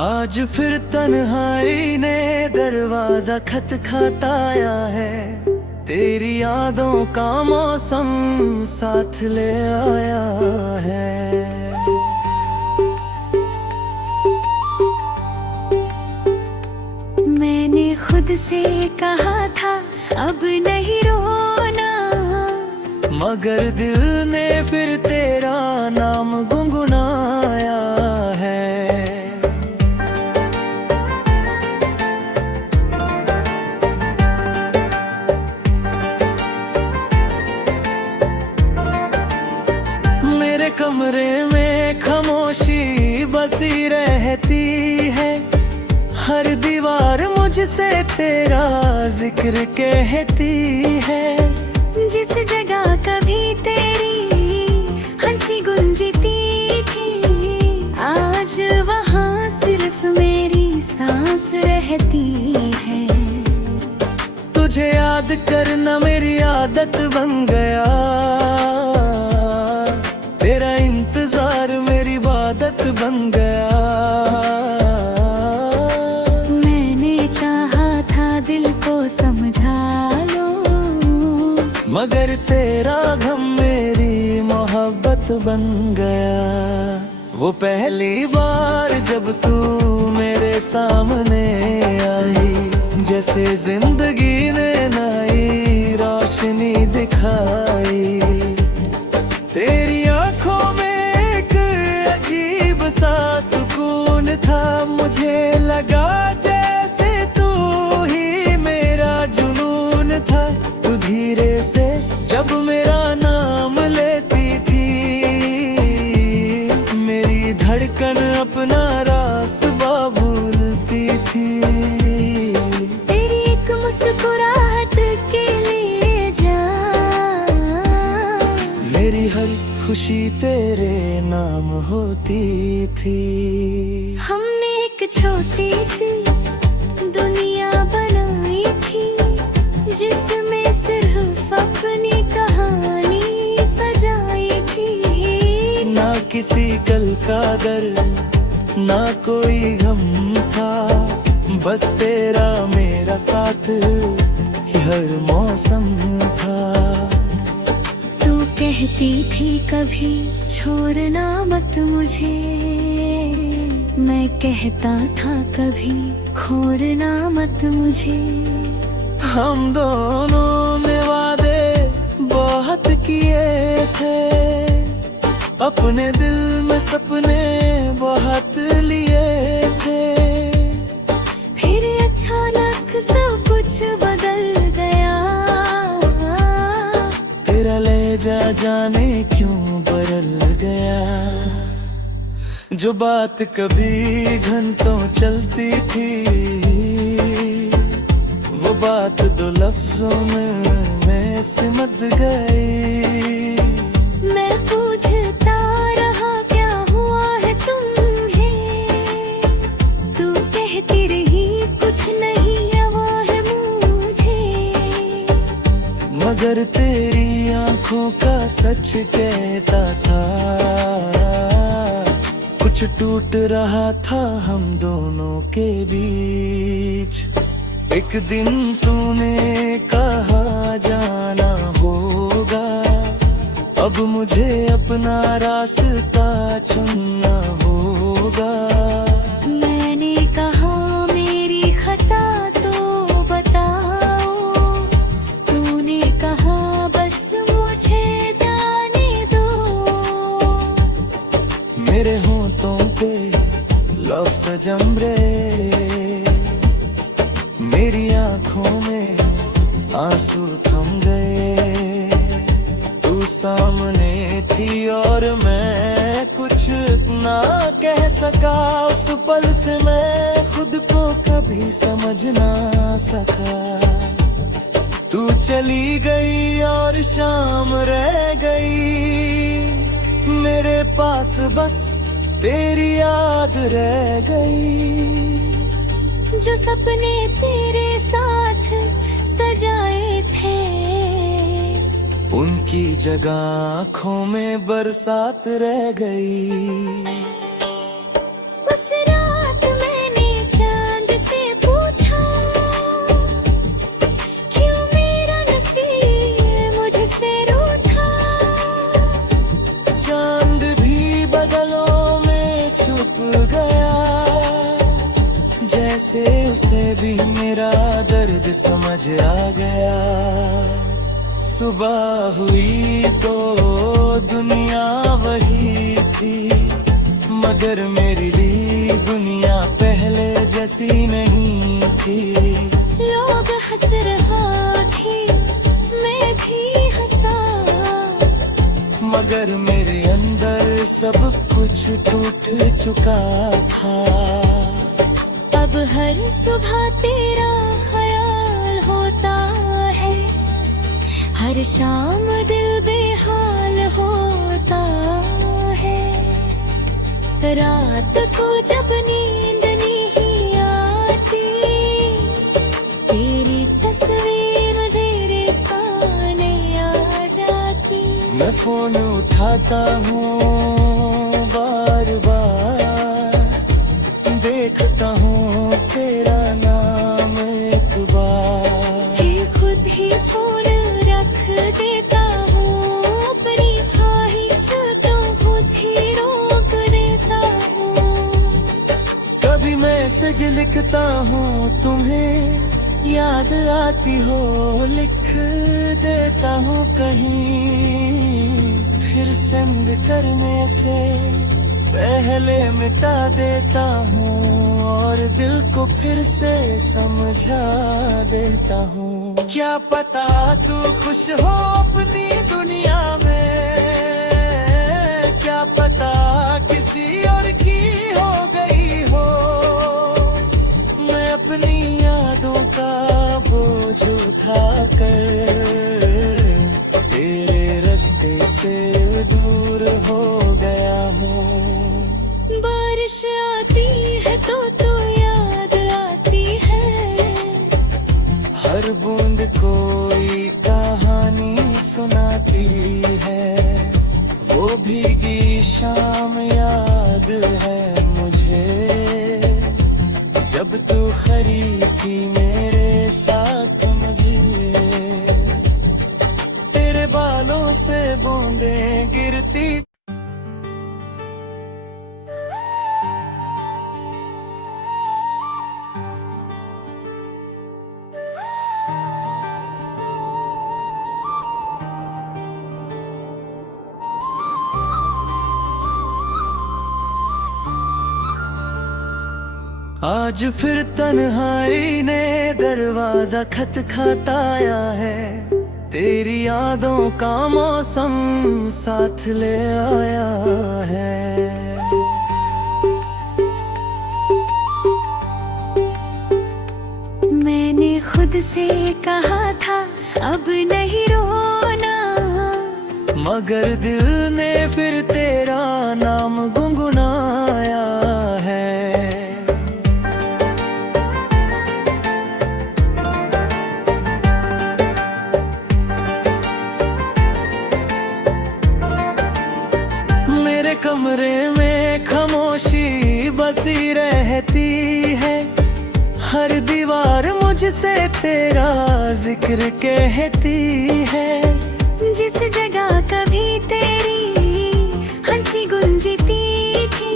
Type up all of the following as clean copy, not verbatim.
आज फिर तन्हाई ने दरवाजा खटखटाया है। तेरी यादों का मौसम साथ ले आया है। मैंने खुद से कहा था अब नहीं रोना, मगर दिल ने फिर तेरा नाम गुनगुनाया है। मेरे कमरे में खामोशी बसी रहती है, हर दीवार मुझसे तेरा जिक्र कहती है। जिस जगह कभी तेरी हंसी गूंजती थी, आज वहाँ सिर्फ मेरी सांस रहती है। तुझे याद करना मेरी आदत बन गया, तेरा इंतजार मेरी इबादत बन गया। मैंने चाहा था दिल को समझा लो, मगर तेरा गम मेरी मोहब्बत बन गया। वो पहली बार जब तू मेरे सामने आई, जैसे जिंदगी ने नई रोशनी दिखाई। तेरी आंखों में एक अजीब सा सुकून था, मुझे लगा जैसे तू ही मेरा जुनून था। तू धीरे से जब मेरा नाम लेती थी, मेरी धड़कन अपना रास्ता भूलती थी। तेरी एक मुस्कुराहट के लिए जान, मेरी हर खुशी तेरे नाम होती थी। हमने एक छोटी सी दुनिया बनाई थी, जिसमें सिर्फ अपनी कहानी सजाई थी। ना किसी कल का दर्द ना कोई गम था, बस तेरा मेरा साथ ही हर मौसम था। तू कहती थी कभी छोड़ना मत मुझे, मैं कहता था कभी खोना मत मुझे। हम दोनों ने वादे बहुत किए थे, अपने दिल में सपने बहुत लिए थे। फिर अचानक सब कुछ बदल गया, तेरा लहजा जाने क्यों बदल गया। जो बात कभी घंटों चलती थी, वो बात दो लफ्जों में सिमट गई। मैं पूछता रहा क्या हुआ है तुम्हें, तू कहती रही कुछ नहीं हुआ है मुझे। मगर तेरी आंखों का सच कहता था, कुछ टूट रहा था हम दोनों के बीच। एक दिन तूने कहा जाना होगा, अब मुझे अपना रास्ता चुनना होगा। मैंने कहा मेरी खता तो बताओ, तूने कहा बस मुझे जाने दो। मेरे होंठों पे लफ्ज़ जम रहे, मेरी आंखों में आंसू थम गए। तू सामने थी और मैं कुछ ना कह सका। उस पल से मैं खुद को कभी समझ ना सका। तू चली गई और शाम रह गई, मेरे पास बस तेरी याद रह गई। जो सपने तेरे साथ सजाए थे, उनकी जगह आँखों में बरसात रह गई। उस रात मैं तुम्हें भी मेरा दर्द समझ आ गया। सुबह हुई तो दुनिया वही थी, मगर मेरे लिए दुनिया पहले जैसी नहीं थी। लोग हंस रहा थी, मैं भी हंसा, मगर मेरे अंदर सब कुछ टूट चुका था। अब हर सुबह तेरा ख्याल होता है, हर शाम दिल बेहाल होता है। रात को जब नींद नहीं आती, तेरी तस्वीर मेरे सामने आ जाती। मैं फोन उठाता हूँ बार बार, देखता हूँ तेरा नाम एक बार। फिर खुद ही फोन रख देता हूँ, अपनी ख्वाहिश तो खुद ही रोक देता हूँ। कभी मैसेज लिखता हूँ तुम्हें, याद आती हो लिख देता हूँ कहीं। फिर सेंड करने से पहले मिटा देता हूँ, और दिल को फिर से समझा देता हूँ। क्या पता तू खुश हो अपनी दुनिया में, क्या पता किसी और की हो गई हो। मैं अपनी यादों का बोझ उठा कर तेरे रास्ते से दूर हो गया हूँ। बारिश आती है तो याद आती है, हर बूंद कोई कहानी सुनाती है। वो भीगी शाम याद है मुझे, जब तू खरी थी मेरे साथ मुझे। तेरे बालों से बूंदें गिरती, आज फिर तन्हाई ने दरवाजा खटखटाया है। तेरी यादों का मौसम साथ ले आया है। मैंने खुद से कहा था अब नहीं रोना, मगर दिल ने फिर तेरा नाम गुनगुनाया है। मेरे कमरे में खामोशी बसी रहती है, हर दीवार मुझसे तेरा जिक्र कहती है। जिस जगह कभी तेरी हंसी गूंजती थी,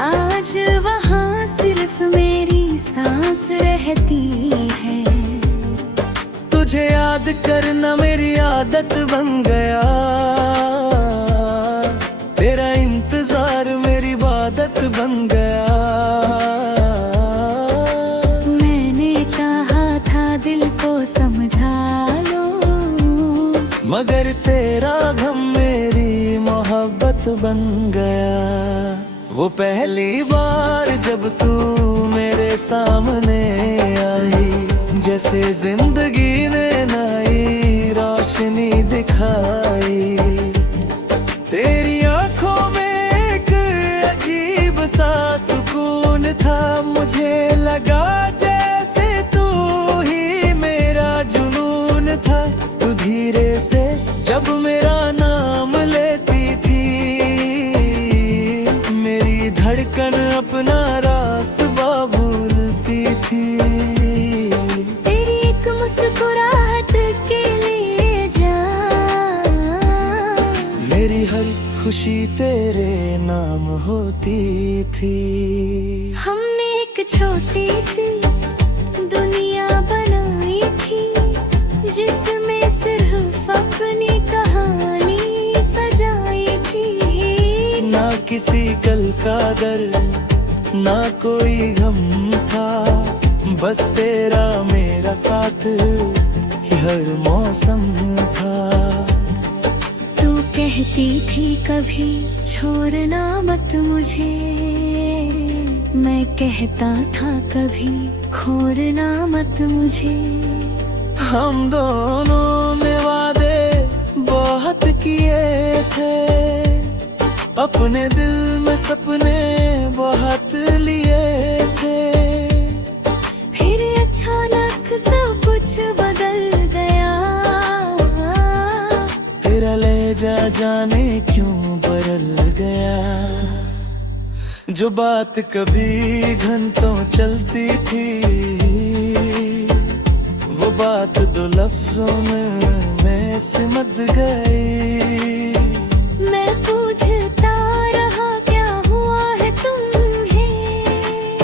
आज वहाँ सिर्फ मेरी सांस रहती है। तुझे याद करना मेरी आदत बन गया, तेरा इंतजार मेरी इबादत बन गया। मैंने चाहा था दिल को समझा लो, मगर तेरा गम मेरी मोहब्बत बन गया। वो पहली बार जब तू मेरे सामने आई, जैसे जिंदगी ने नई रोशनी दिखाई। तेरी आंखों में एक अजीब सा सुकून था, मुझे लगा जैसे तू ही मेरा जुनून था। तू धीरे से जब मेरा नाम लेती थी, मेरी धड़कन अपना रास्ता भूलती थी। तेरी एक मुस्कुराहट के लिए जान, मेरी हर खुशी तेरे नाम होती थी। हमने एक छोटी सी दुनिया बनाई थी जिसमें सिर्फ अपनी कहानी सजाई थी। ना किसी कल का डर, ना कोई गम था, बस तेरा मेरा साथ हर मौसम था। तू कहती थी कभी छोड़ना मत मुझे, मैं कहता था कभी खोना मत मुझे। हम दोनों ने वादे बहुत किए थे, अपने दिल में सपने बहुत लिए थे। फिर अचानक सब कुछ बदल गया, तेरा लहजा जाने क्यों बदल गया। जो बात कभी घंटों चलती थी, वो बात दो लफ्जों में सिमट गई। मैं पूछता रहा क्या हुआ है तुम्हें,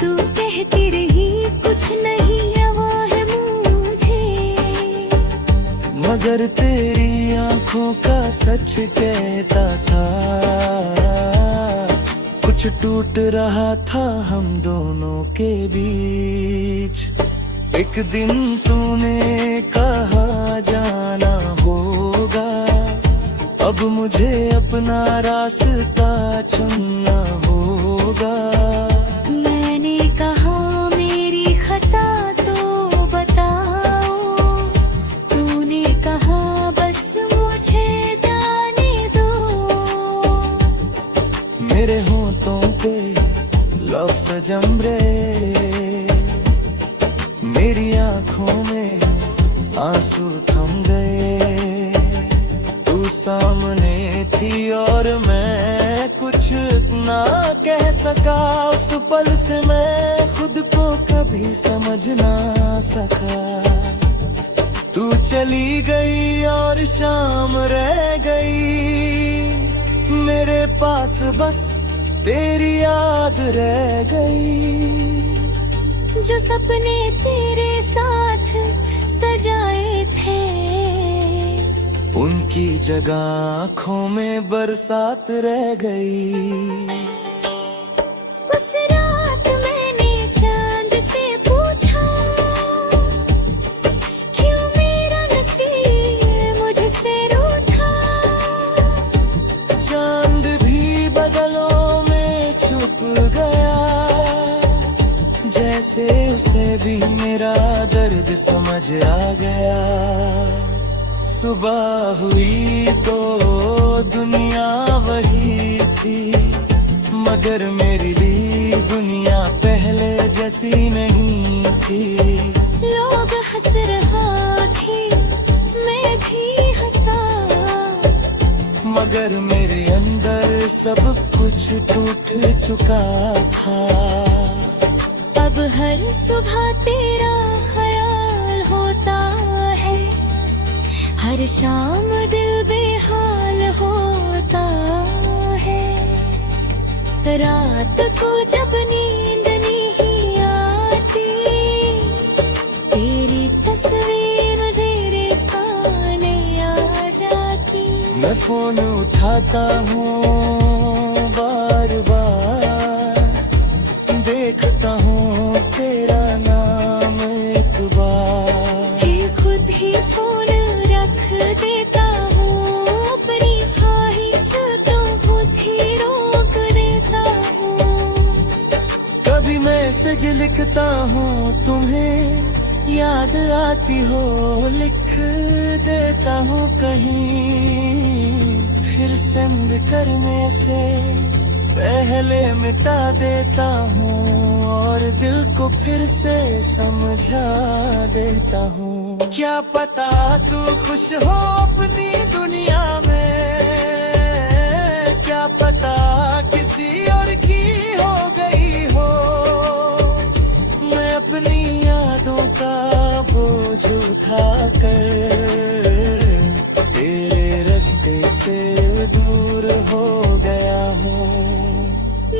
तू कहती रही कुछ नहीं हुआ है मुझे। मगर तेरी आंखों का सच कहता था, कुछ टूट रहा था हम दोनों के बीच। एक दिन तूने कहा जाना होगा, अब मुझे अपना रास्ता चुनना होगा। मैंने कहा मेरी खता तो बताओ, तूने कहा बस मुझे जाने दो। मेरे होंठों पे लफ्ज़ जम रहे, मेरी आंखों में आंसू थम गए। तू सामने थी और मैं कुछ ना कह सका। उस पल से मैं खुद को कभी समझ ना सका। तू चली गई और शाम रह गई, मेरे पास बस तेरी याद रह गई। जो सपने तेरे साथ सजाए थे, उनकी जगह आँखों में बरसात रह गई। उस रात मैंने चांद से पूछा, क्यों मेरा नसीब मुझसे रूठा। चांद भी बदलों में छुप गया, जैसे उसे भी मेरा दर्द समझ आ गया। सुबह हुई तो दुनिया वही थी, मगर मेरे लिए दुनिया पहले जैसी नहीं थी। लोग हंस रहा थी, मैं भी हंसा, मगर मेरे अंदर सब कुछ टूट चुका था। अब हर सुबह तेरा ख्याल होता है, हर शाम दिल बेहाल होता है। रात को जब नींद नहीं आती, तेरी तस्वीर मेरे सामने आ जाती। मैं फोन उठाता हूँ बार बार, देखता हूँ तेरा नाम एक बार। फिर खुद ही फोन रख देता हूँ, अपनी ख्वाहिश तो खुद ही रोक देता हूँ। कभी मैसेज लिखता हूँ तुम्हें, याद आती हो लिख देता हूँ कहीं। फिर सेंड करने से पहले मिटा देता हूँ, और दिल को फिर से समझा देता हूँ। क्या पता तू खुश हो अपनी दुनिया में, क्या पता किसी और की हो गई हो। मैं अपनी यादों का बोझ उठा कर तेरे रास्ते से दूर हो गया हूँ।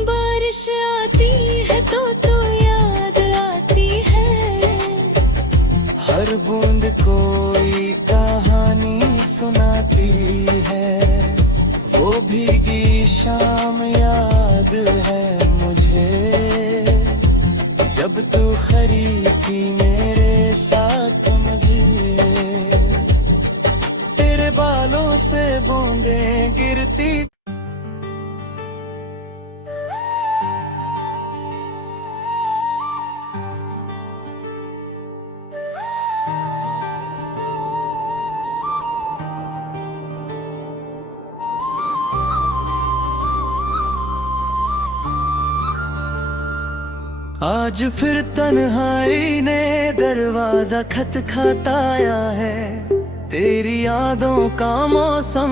बारिश आती है तो याद आती है, हर बूंद कोई कहानी सुनाती है, वो भीगी शाम याद है मुझे, जब तू खरी थी मेरे साथ मुझे। तेरे बालों से बूंदें गिरती आज फिर तन्हाई ने दरवाजा खटखटाया है, तेरी यादों का मौसम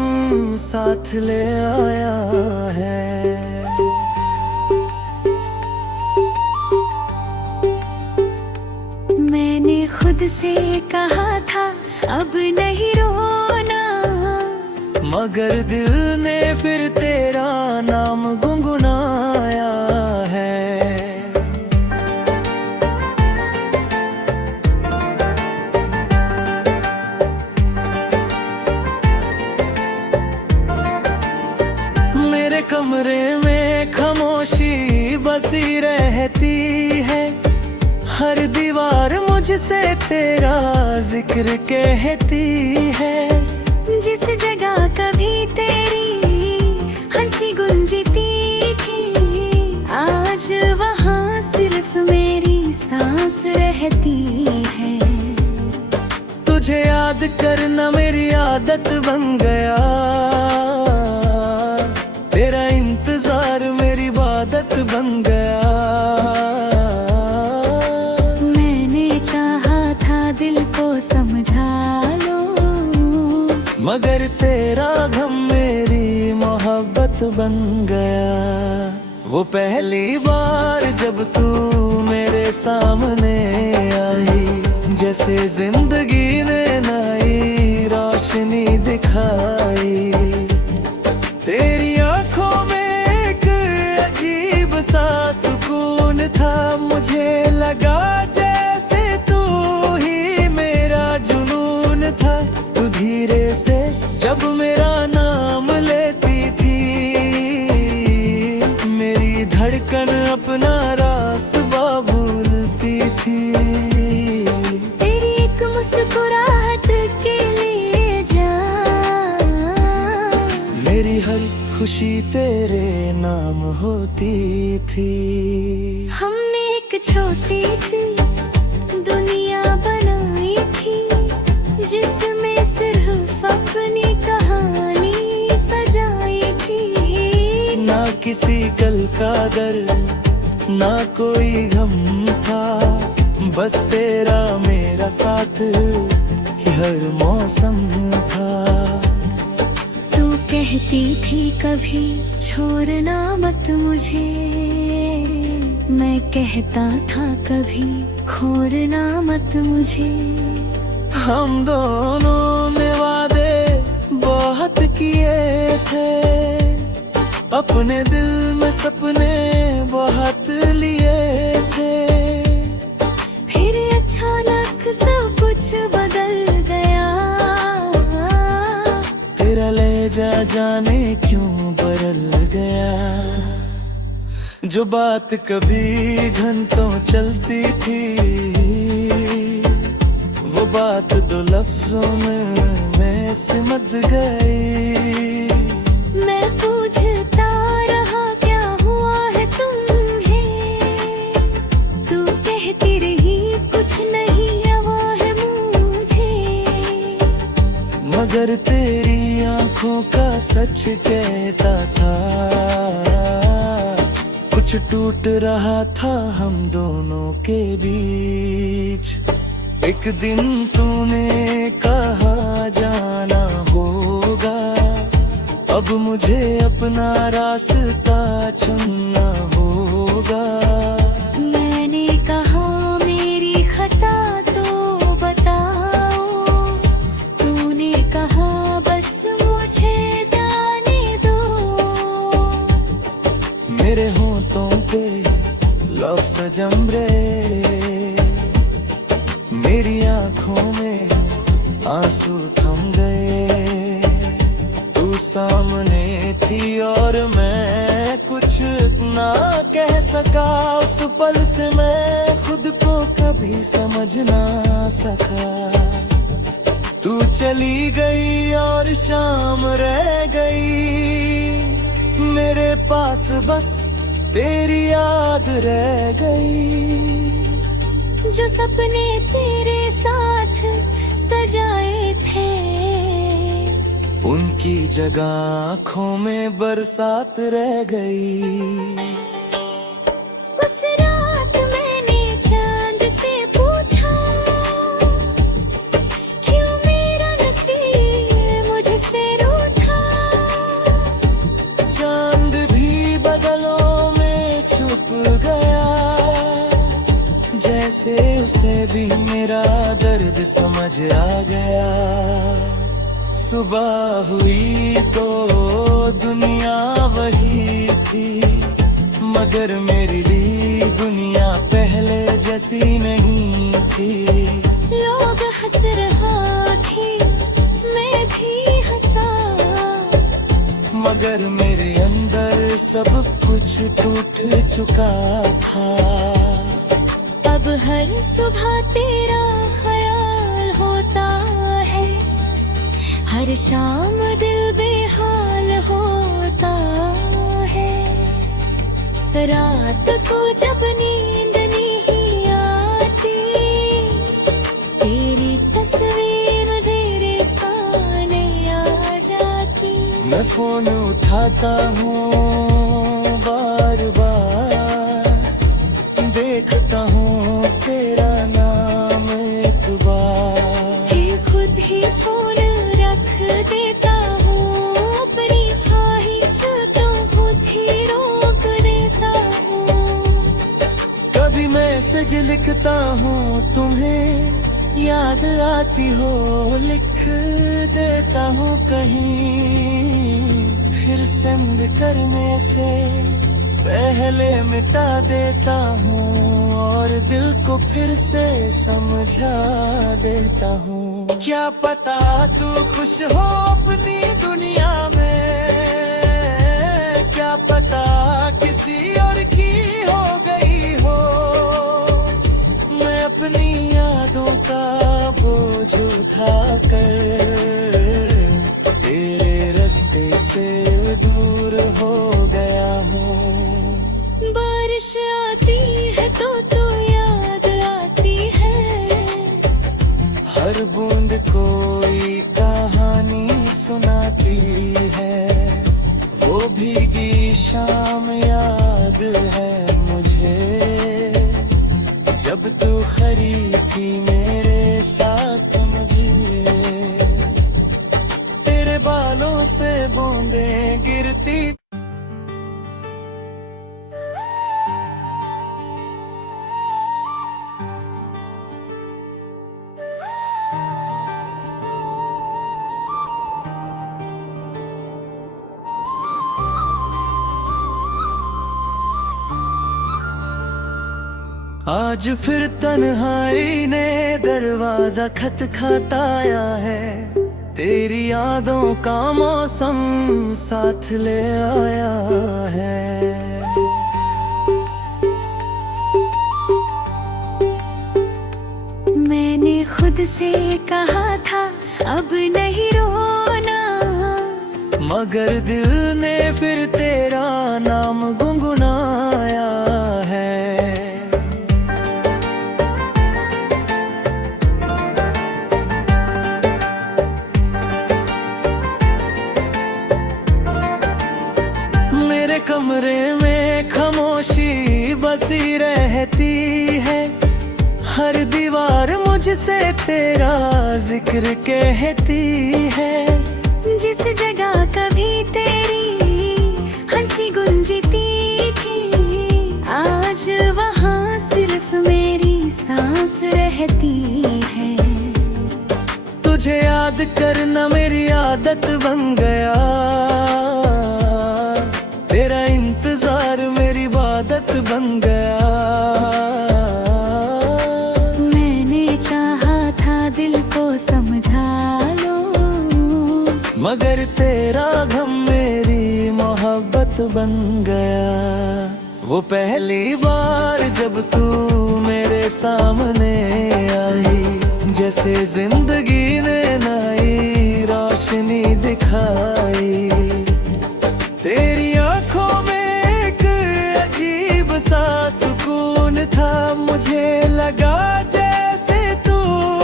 साथ ले आया है। मैंने खुद से कहा था अब नहीं रोना, मगर दिल ने फिर तेरा नाम गुनगुनाया है। मेरे कमरे में खामोशी बसी रहती है, हर दीवार मुझसे तेरा जिक्र कहती है। जिस जगह कभी तेरी हंसी गूंजती थी, आज वहाँ सिर्फ मेरी सांस रहती है। तुझे याद करना मेरी आदत बन गया, तेरा इंतजार मेरी इबादत बन गया। मैंने चाहा था दिल को समझा लो, मगर तेरा गम मेरी मोहब्बत बन गया। वो पहली बार जब तू मेरे सामने आई, जैसे जिंदगी ने नई रोशनी दिखाई। तेरी आंखों में एक अजीब सा सुकून था, मुझे लगा जैसे तू ही मेरा जुनून था। तू धीरे से जब मेरा नाम लेती थी, मेरी धड़कन अपना रास्ता भूलती थी। तेरी एक मुस्कुराहट के लिए जान, मेरी हर खुशी तेरे नाम होती थी। हमने एक छोटी सी दुनिया बनाई थी, जिसमें सिर्फ अपनी कहानी सजाई थी। ना किसी कल का डर, ना कोई गम था, बस तेरा मेरा साथ ही हर मौसम था। तू कहती थी कभी छोड़ना मत मुझे, मैं कहता था कभी खोना मत मुझे। हम दोनों ने वादे बहुत किए थे, अपने दिल में सपने बहुत लिए थे। फिर अचानक सब कुछ बदल गया, तेरा लहजा जाने क्यों बदल गया। जो बात कभी घंटों चलती थी, वो बात दो लफ्जों में मैं सिमट गई। मैं पूछता रहा क्या हुआ है तुम्हें, तू कहती रही कुछ नहीं हुआ है मुझे। मगर तेरी आंखों का सच कहता था, कुछ टूट रहा था हम दोनों के बीच। एक दिन तूने कहा जाना होगा, अब मुझे अपना रास्ता चुनना होगा। मैंने कहा मेरी खता तो बताओ, तूने कहा बस मुझे जाने दो। मेरे होठों पे लफ्ज़ जम रहे, मेरी आंखों में आंसू थम गए। तू सामने थी और मैं कुछ ना कह सका। उस पल से मैं खुद को कभी समझ ना सका। तू चली गई और शाम रह गई, मेरे पास बस तेरी याद रह गई। जो सपने तेरे साथ सजाए थे, उनकी जगह आँखों में बरसात रह गई। उस रात मैंने चांद से पूछा, क्यों मेरा नसीब मुझसे रूठा। चांद भी बदलों में छुप गया, जैसे उसे भी मेरा दर्द समझ आ गया। सुबह हुई तो दुनिया वही थी, मगर मेरे लिए दुनिया पहले जैसी नहीं थी। लोग हंस रहा थी, मैं भी हंसा, मगर मेरे अंदर सब कुछ टूट चुका था। अब हर सुबह तेरा ख्याल होता है, हर शाम दिल बेहाल होता है। रात को जब नींद नहीं आती, तेरी तस्वीर मेरे सामने आ जाती। मैं फोन उठाता हूँ बार बार, देखता हूँ तेरा नाम एक बार। खुद ही फोन रख देता हूँ, अपनी ख्वाहिश तो खुद ही रोक देता हूँ। कभी मैसेज लिखता हूँ तुम्हें, याद आती हो लिख देता हूँ कहीं। फिर सेंड करने से पहले मिटा देता हूँ, और दिल को फिर से समझा देता हूँ। क्या पता तू खुश हो अपनी दुनिया में, क्या पता किसी और की हो गई हो। मैं अपनी यादों का बोझ उठा कर तेरे रास्ते से दूर हो गया हूँ। बारिश आती है तो याद आती है, हर बूंद कोई कहानी सुनाती है। वो भीगी शाम याद है मुझे, जब तू खरी थी मेरे साथ मुझे। तेरे बालों से बूंदें गिरती, आज फिर तन्हाई ने दरवाजा खटखटाया है। तेरी यादों का मौसम साथ ले आया है। मैंने खुद से कहा था अब नहीं रोना, मगर दिल ने फिर तेरा नाम गुनगुनाया है। मेरे कमरे में खामोशी बसी रहती है, हर दीवार मुझसे तेरा जिक्र कहती है। जिस जगह कभी तेरी हंसी गुंजती थी, आज वहाँ सिर्फ मेरी सांस रहती है। तुझे याद करना मेरी आदत बन गया, तेरा इंतजार मेरी इबादत बन गया। मैंने चाहा था बात बन गया। वो पहली बार जब तू मेरे सामने आई, जैसे जिंदगी ने नई रोशनी दिखाई। तेरी आंखों में एक अजीब सा सुकून था, मुझे लगा जैसे तू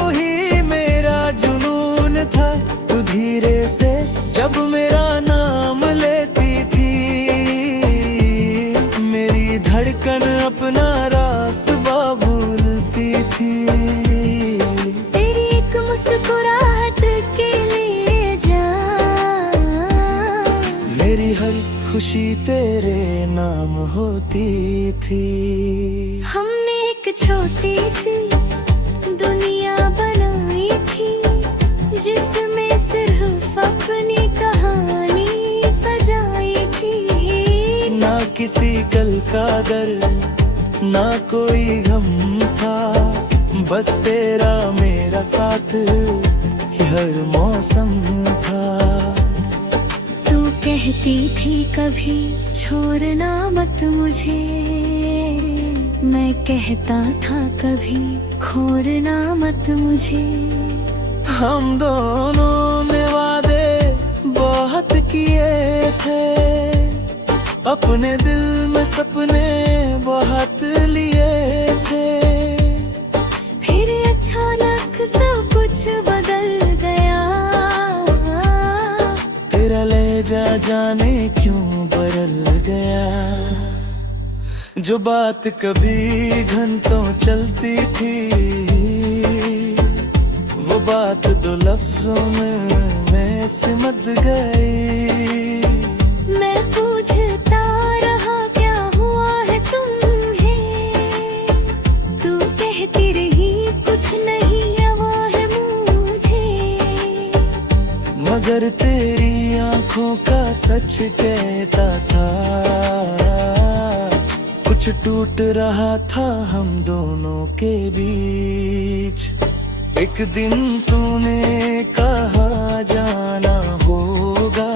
ही मेरा जुनून था। तू धीरे से जब मेरा नाम लेती थी, मेरी धड़कन अपना रास्ता भूलती थी। तेरी एक मुस्कुराहट के लिए जान, मेरी हर खुशी तेरे नाम होती थी। हमने एक छोटी सी दुनिया बनाई थी, जिसमें सिर्फ अपनी कहानी सजाई थी। ना किसी कल का डर, ना कोई गम था, बस तेरा मेरा साथ हर मौसम था। तू कहती थी कभी छोड़ना मत मुझे, मैं कहता था कभी खोना मत मुझे। हम दोनों ने वादे बहुत किए थे, अपने दिल में सपने बहुत लिए थे। फिर अचानक सब कुछ बदल गया, तेरा लहजा जाने क्यों बदल गया। जो बात कभी घंटों चलती थी, वो बात दो लफ्जों में सिमट गई। मैं पूछता रहा क्या हुआ है तुम्हें, तू कहती रही कुछ नहीं हुआ है मुझे। मगर तेरी आंखों का सच कहता था, कुछ टूट रहा था हम दोनों के बीच। एक दिन तूने कहा जाना होगा,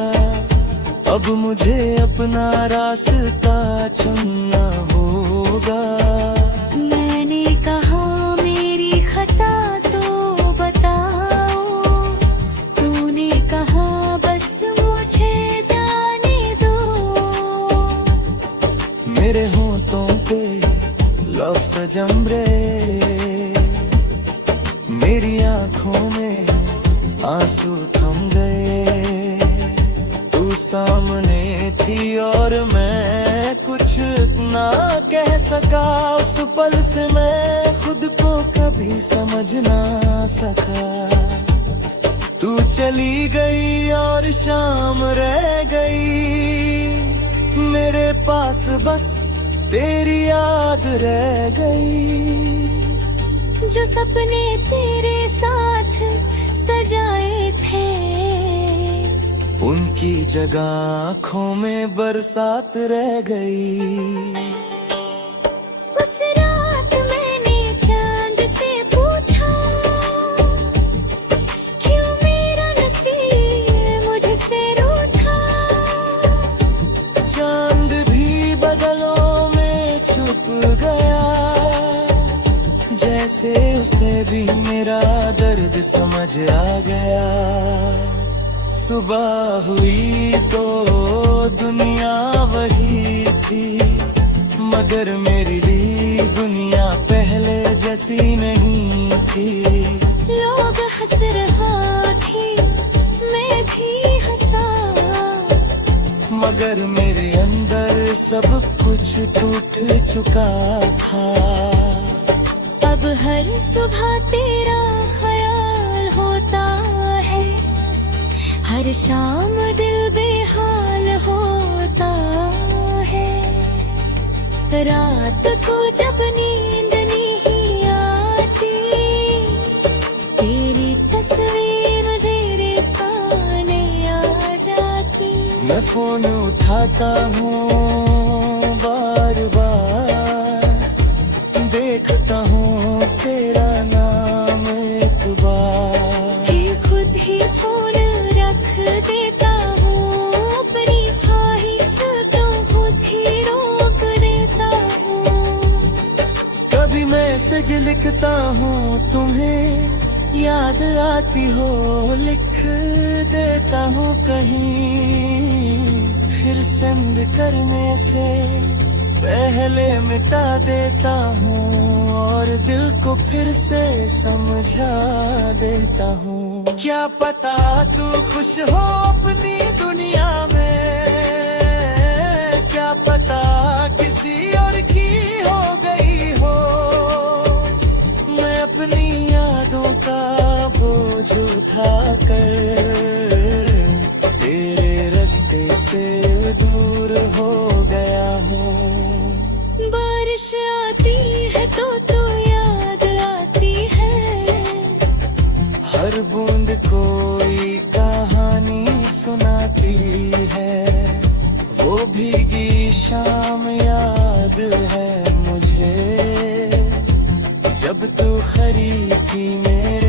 अब मुझे अपना रास्ता चुनना होगा। मैंने कहा मेरी खता तो बताओ, तूने कहा बस मुझे जाने दो। मेरे होंठों पे लफ्ज़ जम रहे, मेरी आंखों में आंसू थम गए। तू सामने थी और मैं कुछ ना कह सका। उस पल से मैं खुद को कभी समझ ना सका। तू चली गई और शाम रह गई, मेरे पास बस तेरी याद रह गई। जो सपने तेरे साथ सजाए थे, उनकी जगह आँखों में बरसात रह गई। उस रात मैंने चांद से पूछा, क्यों मेरा नसीब मुझसे रूठा। चांद भी बदलों में छुप गया, जैसे उसे भी मेरा दर्द समझ आ गया। सुबह हुई तो दुनिया वही थी, मगर मेरे लिए दुनिया पहले जैसी नहीं थी। लोग हंस रहा थी, मैं भी हंसा, मगर मेरे अंदर सब कुछ टूट चुका था। अब हर सुबह तेरा ख्याल होता है, हर शाम दिल बेहाल होता है। रात को जब नींद नहीं आती, तेरी तस्वीर मेरे सामने आ जाती। मैं फोन उठाता हूँ बार बार, देखता हूँ तेरा नाम एक बार। फिर खुद ही फोन रख देता हूँ, अपनी ख्वाहिश तो लिखता हूँ तुम्हें, याद आती हो लिख देता हूँ कहीं, फिर सेंड करने से पहले मिटा देता हूँ और दिल को फिर से समझा देता हूँ। क्या पता तू खुश हो अपनी दुनिया में, क्या पता किसी और की हो गई हो, मैं अपनी यादों का बोझ उठा कर तेरे रास्ते से दूर हो गया हूँ। बारिश आती है तो याद आती है, हर बूंद कोई कहानी सुनाती है, वो भीगी शाम याद है मुझे, जब तू खरी थी मेरे